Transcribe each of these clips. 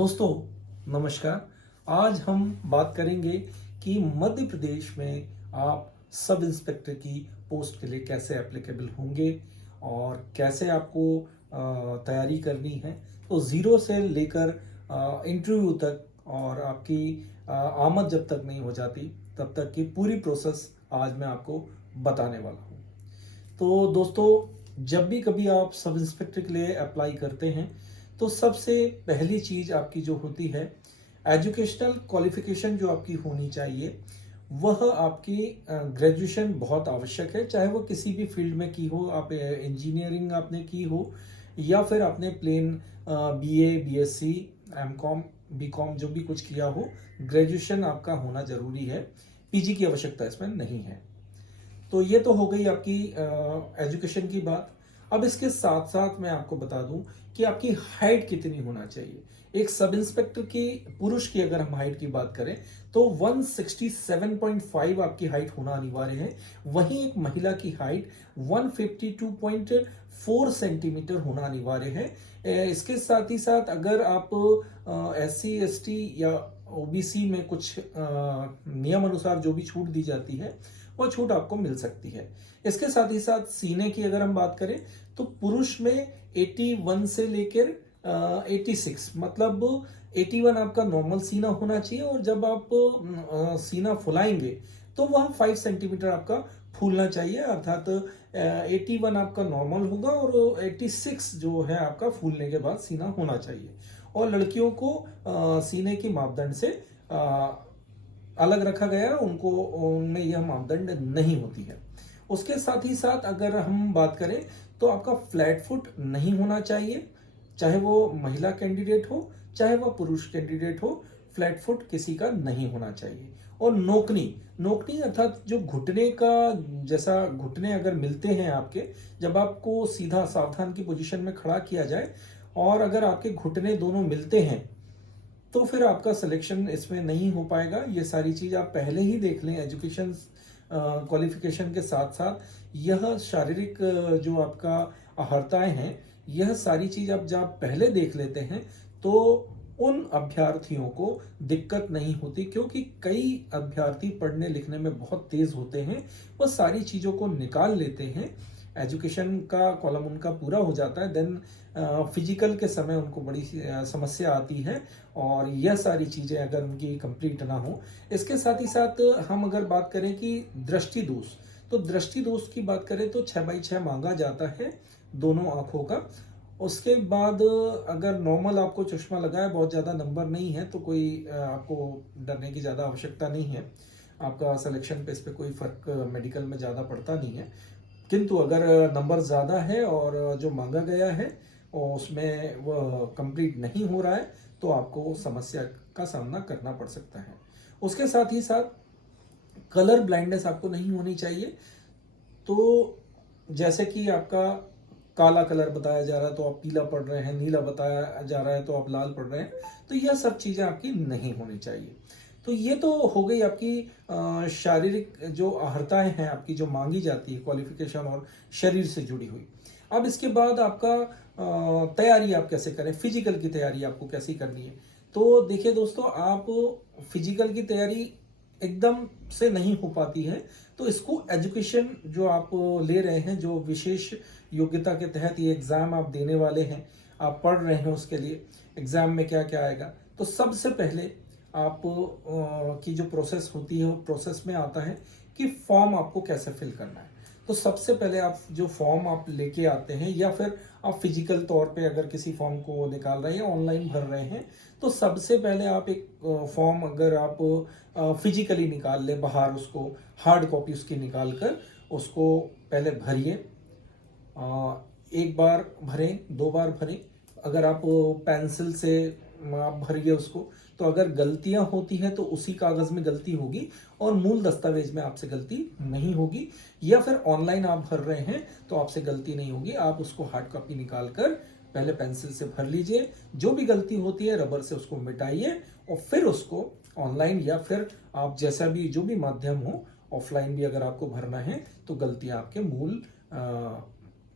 दोस्तों नमस्कार। आज हम बात करेंगे कि मध्य प्रदेश में आप सब इंस्पेक्टर की पोस्ट के लिए कैसे एप्लीकेबल होंगे और कैसे आपको तैयारी करनी है। तो ज़ीरो से लेकर इंटरव्यू तक और आपकी आमद जब तक नहीं हो जाती तब तक की पूरी प्रोसेस आज मैं आपको बताने वाला हूँ। तो दोस्तों, जब भी कभी आप सब इंस्पेक्टर के लिए अप्लाई करते हैं तो सबसे पहली चीज आपकी जो होती है, एजुकेशनल क्वालिफिकेशन जो आपकी होनी चाहिए वह आपकी ग्रेजुएशन बहुत आवश्यक है। चाहे वो किसी भी फील्ड में की हो, आप इंजीनियरिंग आपने की हो या फिर आपने plain BA, BSc, MCom, BCom जो भी कुछ किया हो, ग्रेजुएशन आपका होना जरूरी है। पीजी की आवश्यकता इसमें नहीं है। तो ये तो हो गई आपकी एजुकेशन की बात। अब इसके साथ साथ मैं आपको बता दूं कि आपकी हाइट कितनी होना चाहिए। एक सब इंस्पेक्टर की, पुरुष की अगर हम हाइट की बात करें तो 167.5 आपकी हाइट होना अनिवार्य है। वहीं एक महिला की हाइट 152.4 सेंटीमीटर होना अनिवार्य है। इसके साथ ही साथ अगर आप SC ST या ओबीसी में कुछ नियम अनुसार जो भी छूट दी जाती है वो छूट आपको मिल सकती है। इसके साथ ही साथ सीने की अगर हम बात करें तो पुरुष में 81 से लेकर 86, मतलब 81 आपका नॉर्मल सीना होना चाहिए और जब आप सीना फुलाएंगे तो वह 5 सेंटीमीटर आपका फूलना चाहिए, अर्थात 81 आपका नॉर्मल होगा और 86 जो है आपका फूलने के बाद सीना होना चाहिए। और लड़कियों को सीने की मापदंड से अलग रखा गया है, उनको उनमें यह मापदंड नहीं होती है। उसके साथ ही साथ अगर हम बात करें तो आपका फ्लैट फुट नहीं होना चाहिए, चाहे वो महिला कैंडिडेट हो चाहे वह पुरुष कैंडिडेट हो, फ्लैट फुट किसी का नहीं होना चाहिए। और नोकनी नोकनी अर्थात जो घुटने का, जैसा घुटने अगर मिलते हैं आपके, जब आपको सीधा सावधान की पोजीशन में खड़ा किया जाए और अगर आपके घुटने दोनों मिलते हैं तो फिर आपका सिलेक्शन इसमें नहीं हो पाएगा। ये सारी चीज आप पहले ही देख लें एजुकेशन क्वालिफिकेशन के साथ साथ। यह शारीरिक जो आपका अहर्ताएं हैं, यह सारी चीज आप जब पहले देख लेते हैं तो उन अभ्यर्थियों को दिक्कत नहीं होती, क्योंकि कई अभ्यर्थी पढ़ने लिखने में बहुत तेज होते हैं, वह सारी चीजों को निकाल लेते हैं। एजुकेशन का कॉलम उनका पूरा हो जाता है, देन फिजिकल के समय उनको बड़ी समस्या आती है और यह सारी चीजें अगर उनकी कंप्लीट ना हो। इसके साथ ही साथ हम अगर बात करें कि दृष्टि दोष, तो दृष्टि दोष की बात करें तो 6/6 मांगा जाता है दोनों आंखों का। उसके बाद अगर नॉर्मल आपको चश्मा लगा है, बहुत ज्यादा नंबर नहीं है, तो कोई आपको डरने की ज्यादा आवश्यकता नहीं है। आपका सिलेक्शन पे इस पे कोई फर्क मेडिकल में ज्यादा पड़ता नहीं है। किंतु अगर नंबर ज़्यादा है और जो मांगा गया है और उसमें वह कंप्लीट नहीं हो रहा है तो आपको समस्या का सामना करना पड़ सकता है। उसके साथ ही साथ कलर ब्लाइंडनेस आपको नहीं होनी चाहिए। तो जैसे कि आपका काला कलर बताया जा रहा है तो आप पीला पढ़ रहे हैं, नीला बताया जा रहा है तो आप लाल पढ़ रहे हैं, तो यह सब चीजें आपकी नहीं होनी चाहिए। तो ये तो हो गई आपकी शारीरिक जो अहर्ताएं हैं आपकी, जो मांगी जाती है क्वालिफिकेशन और शरीर से जुड़ी हुई। अब इसके बाद आपका तैयारी आप कैसे करें, फिजिकल की तैयारी आपको कैसी करनी है। तो देखिए दोस्तों, आप फिजिकल की तैयारी एकदम से नहीं हो पाती है, तो इसको एजुकेशन जो आप ले रहे हैं, जो विशेष योग्यता के तहत ये एग्जाम आप देने वाले हैं, आप पढ़ रहे हैं, उसके लिए एग्जाम में क्या क्या आएगा। तो सबसे पहले आप की जो प्रोसेस होती है, वो प्रोसेस में आता है कि फॉर्म आपको कैसे फिल करना है। तो सबसे पहले आप जो फॉर्म आप लेके आते हैं या फिर आप फिजिकल तौर पे अगर किसी फॉर्म को निकाल रहे हैं, ऑनलाइन भर रहे हैं, तो सबसे पहले आप एक फॉर्म अगर आप फिजिकली निकाल ले बाहर, उसको हार्ड कॉपी उसकी निकाल कर उसको पहले भरिए। एक बार भरें, 2 बार भरें। अगर आप पेंसिल से आप भरिए उसको, तो अगर गलतियां होती हैं तो उसी कागज में गलती होगी और मूल दस्तावेज में आपसे गलती नहीं होगी। या फिर ऑनलाइन आप भर रहे हैं तो आपसे गलती नहीं होगी। आप उसको हार्ड कॉपी निकाल कर पहले पेंसिल से भर लीजिए, जो भी गलती होती है रबर से उसको मिटाइए और फिर उसको ऑनलाइन या फिर आप जैसा भी जो भी माध्यम हो, ऑफलाइन भी अगर आपको भरना है तो गलतियां आपके मूल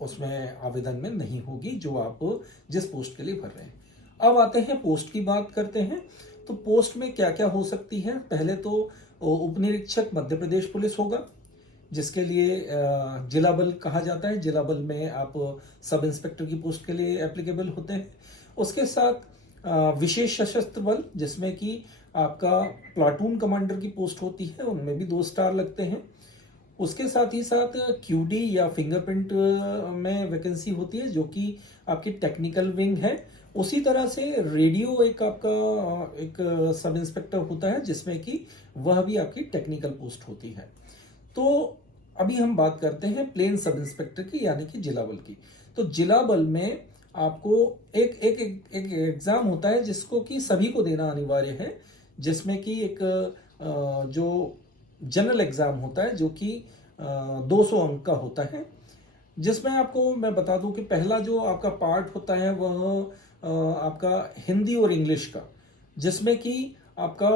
उसमें आवेदन में नहीं होगी जो आप जिस पोस्ट के लिए भर रहे हैं। अब आते हैं पोस्ट की बात करते हैं। तो पोस्ट में क्या क्या हो सकती है। पहले तो उप निरीक्षक मध्य प्रदेश पुलिस होगा, जिसके लिए जिला बल कहा जाता है। जिला बल में आप सब इंस्पेक्टर की पोस्ट के लिए एप्लीकेबल होते हैं। उसके साथ विशेष सशस्त्र बल, जिसमें कि आपका प्लाटून कमांडर की पोस्ट होती है, उनमें भी 2 स्टार लगते हैं। उसके साथ ही साथ क्यूडी या फिंगरप्रिंट में वैकेंसी होती है, जो कि आपकी टेक्निकल विंग है। उसी तरह से रेडियो एक आपका एक सब इंस्पेक्टर होता है, जिसमें कि वह भी आपकी टेक्निकल पोस्ट होती है। तो अभी हम बात करते हैं प्लेन सब इंस्पेक्टर की, यानी कि जिला बल की। तो जिला बल में आपको एक एग्जाम होता है, जिसको कि सभी को देना अनिवार्य है, जिसमें कि एक जो जनरल एग्जाम होता है, जो कि 200 अंक का होता है। जिसमें आपको मैं बता दूं कि पहला जो आपका पार्ट होता है वह आपका हिंदी और इंग्लिश का, जिसमें कि आपका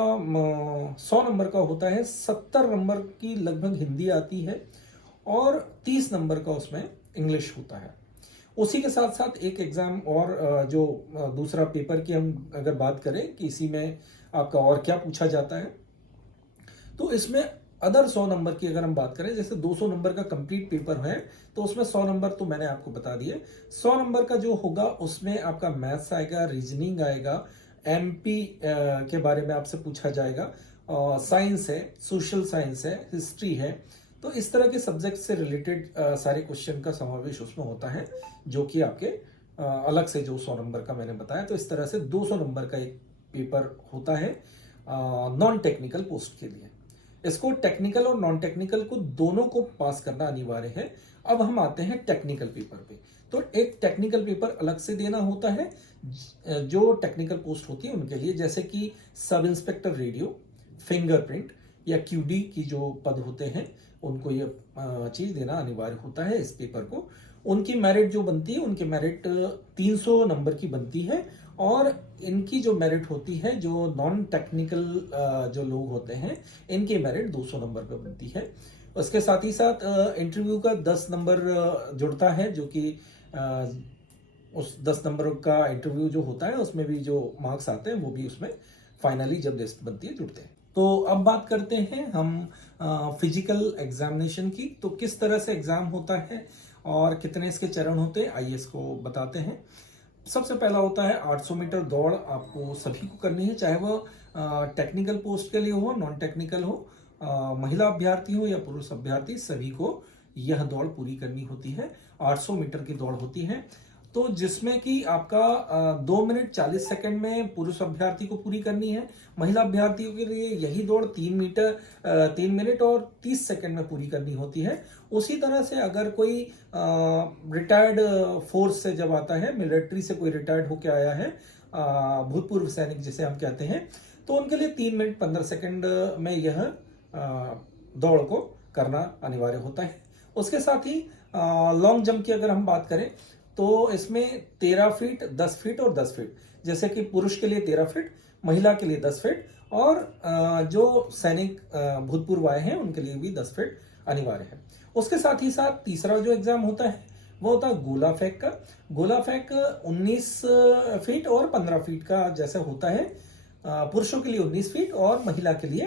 100 नंबर का होता है। 70 नंबर की लगभग हिंदी आती है और 30 नंबर का उसमें इंग्लिश होता है। उसी के साथ साथ एक एग्जाम और जो दूसरा पेपर की हम अगर बात करें कि इसी में आपका और क्या पूछा जाता है, तो इसमें अदर 100 नंबर की अगर हम बात करें, जैसे 200 नंबर का कंप्लीट पेपर है, तो उसमें 100 नंबर तो मैंने आपको बता दिए। 100 नंबर का जो होगा उसमें आपका मैथ्स आएगा, रीजनिंग आएगा, एमपी के बारे में आपसे पूछा जाएगा, साइंस है, सोशल साइंस है, हिस्ट्री है। तो इस तरह के सब्जेक्ट से रिलेटेड सारे क्वेश्चन का समावेश उसमें होता है, जो कि आपके अलग से जो 100 नंबर का मैंने बताया। तो इस तरह से 200 नंबर का एक पेपर होता है नॉन टेक्निकल पोस्ट के लिए। इसको टेक्निकल और नॉन टेक्निकल को दोनों को पास करना अनिवार्य है। अब हम आते हैं टेक्निकल पेपर पे। तो एक टेक्निकल पेपर अलग से देना होता है जो टेक्निकल पोस्ट होती है उनके लिए, जैसे कि सब इंस्पेक्टर रेडियो, फिंगरप्रिंट या क्यूडी की जो पद होते हैं, उनको ये चीज देना अनिवार्य होता है इस पेपर को। उनकी मेरिट जो बनती है, उनकी मेरिट 300 नंबर की बनती है। और इनकी जो मेरिट होती है, जो नॉन टेक्निकल जो लोग होते हैं, इनकी मेरिट 200 नंबर पे बनती है। उसके साथ ही साथ इंटरव्यू का 10 नंबर जुड़ता है, जो कि उस 10 नंबर का इंटरव्यू जो होता है उसमें भी जो मार्क्स आते हैं वो भी उसमें फाइनली जब लिस्ट बनती है जुड़ते हैं। तो अब बात करते हैं हम फिजिकल एग्जामिनेशन की। तो किस तरह से एग्जाम होता है और कितने इसके चरण होते हैं, आइए इसको बताते हैं। सबसे पहला होता है 800 मीटर दौड़। आपको सभी को करनी है, चाहे वो टेक्निकल पोस्ट के लिए हो, नॉन टेक्निकल हो, महिला अभ्यर्थी हो या पुरुष अभ्यर्थी, सभी को यह दौड़ पूरी करनी होती है। 800 मीटर की दौड़ होती है, तो जिसमें कि आपका 2 मिनट 40 सेकंड में पुरुष अभ्यर्थी को पूरी करनी है। महिला अभ्यर्थियों के लिए यही दौड़ 3 मिनट और 30 सेकंड में पूरी करनी होती है। उसी तरह से अगर कोई रिटायर्ड फोर्स से जब आता है, मिलिट्री से कोई रिटायर्ड होकर आया है, भूतपूर्व सैनिक जिसे हम कहते हैं, तो उनके लिए 3 मिनट 15 सेकंड में यह दौड़ को करना अनिवार्य होता है। उसके साथ ही लॉन्ग जंप की अगर हम बात करें, तो इसमें 13 फीट, 10 फीट और 10 फीट, जैसे कि पुरुष के लिए 13 फीट, महिला के लिए 10 फीट और जो सैनिक भूतपूर्व आए हैं उनके लिए भी 10 फीट अनिवार्य है। उसके साथ ही साथ तीसरा जो एग्जाम होता है वो होता है गोला फेंक का। गोला फेंक 19 फीट और 15 फीट का जैसे होता है। पुरुषों के लिए 19 फीट और महिला के लिए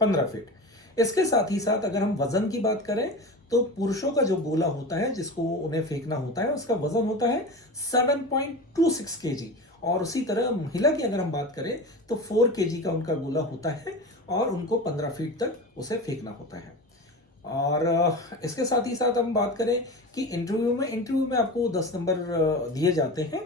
15 फीट। इसके साथ ही साथ अगर हम वजन की बात करें, तो पुरुषों का जो गोला होता है जिसको उन्हें फेंकना होता है, उसका वजन होता है 7.26 kg। और उसी तरह महिला की अगर हम बात करें तो 4 kg का उनका गोला होता है और उनको 15 फीट तक उसे फेंकना होता है। और इसके साथ ही साथ हम बात करें कि इंटरव्यू में आपको 10 नंबर दिए जाते हैं।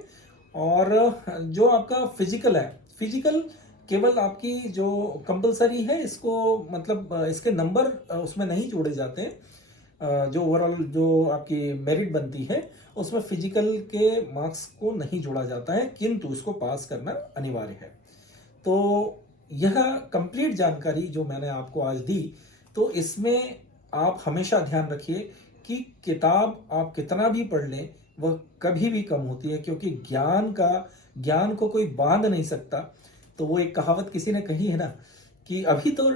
और जो आपका फिजिकल है, फिजिकल केवल आपकी जो कंपलसरी है, इसको मतलब इसके नंबर उसमें नहीं जोड़े जाते हैं। जो ओवरऑल जो आपकी मेरिट बनती है उसमें फिजिकल के मार्क्स को नहीं जोड़ा जाता है, किंतु इसको पास करना अनिवार्य है। तो यह कंप्लीट जानकारी जो मैंने आपको आज दी, तो इसमें आप हमेशा ध्यान रखिए कि किताब आप कितना भी पढ़ लें वह कभी भी कम होती है, क्योंकि ज्ञान को कोई बांध नहीं सकता। तो वो एक कहावत किसी ने कही है ना, कि अभी तो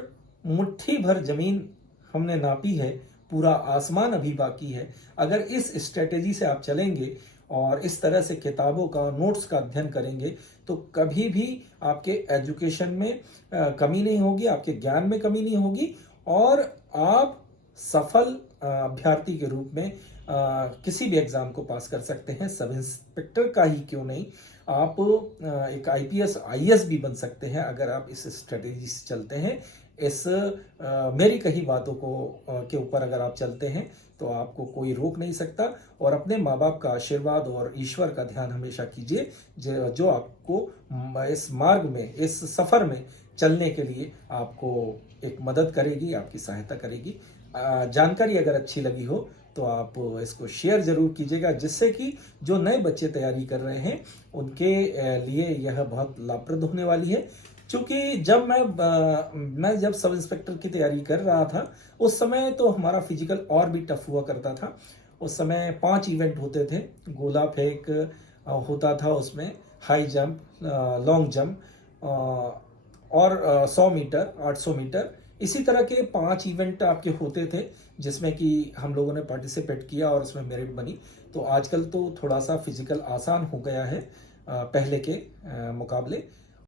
मुट्ठी भर जमीन हमने नापी है, पूरा आसमान अभी बाकी है। अगर इस स्ट्रेटेजी से आप चलेंगे और इस तरह से किताबों का, नोट्स का अध्ययन करेंगे तो कभी भी आपके एजुकेशन में कमी नहीं होगी, आपके ज्ञान में कमी नहीं होगी और आप सफल अभ्यर्थी के रूप में किसी भी एग्जाम को पास कर सकते हैं। सब इंस्पेक्टर का ही क्यों नहीं, आप एक आईपीएस आईएएस भी बन सकते हैं अगर आप इस स्ट्रेटेजी से चलते हैं। इस मेरी कही बातों को के ऊपर अगर आप चलते हैं तो आपको कोई रोक नहीं सकता। और अपने माँ बाप का आशीर्वाद और ईश्वर का ध्यान हमेशा कीजिए, जो आपको इस मार्ग में, इस सफर में चलने के लिए आपको एक मदद करेगी, आपकी सहायता करेगी। जानकारी अगर अच्छी लगी हो तो आप इसको शेयर जरूर कीजिएगा, जिससे कि जो नए बच्चे तैयारी कर रहे हैं उनके लिए यह बहुत लाभप्रद होने वाली है। क्योंकि जब मैं जब सब इंस्पेक्टर की तैयारी कर रहा था उस समय तो हमारा फिजिकल और भी टफ हुआ करता था। उस समय 5 इवेंट होते थे, गोला फेंक होता था, उसमें हाई जंप, लॉन्ग जंप और 100 मीटर, 800 मीटर, इसी तरह के 5 इवेंट आपके होते थे जिसमें कि हम लोगों ने पार्टिसिपेट किया और उसमें मेरिट बनी। तो आजकल तो थोड़ा सा फिजिकल आसान हो गया है पहले के मुकाबले।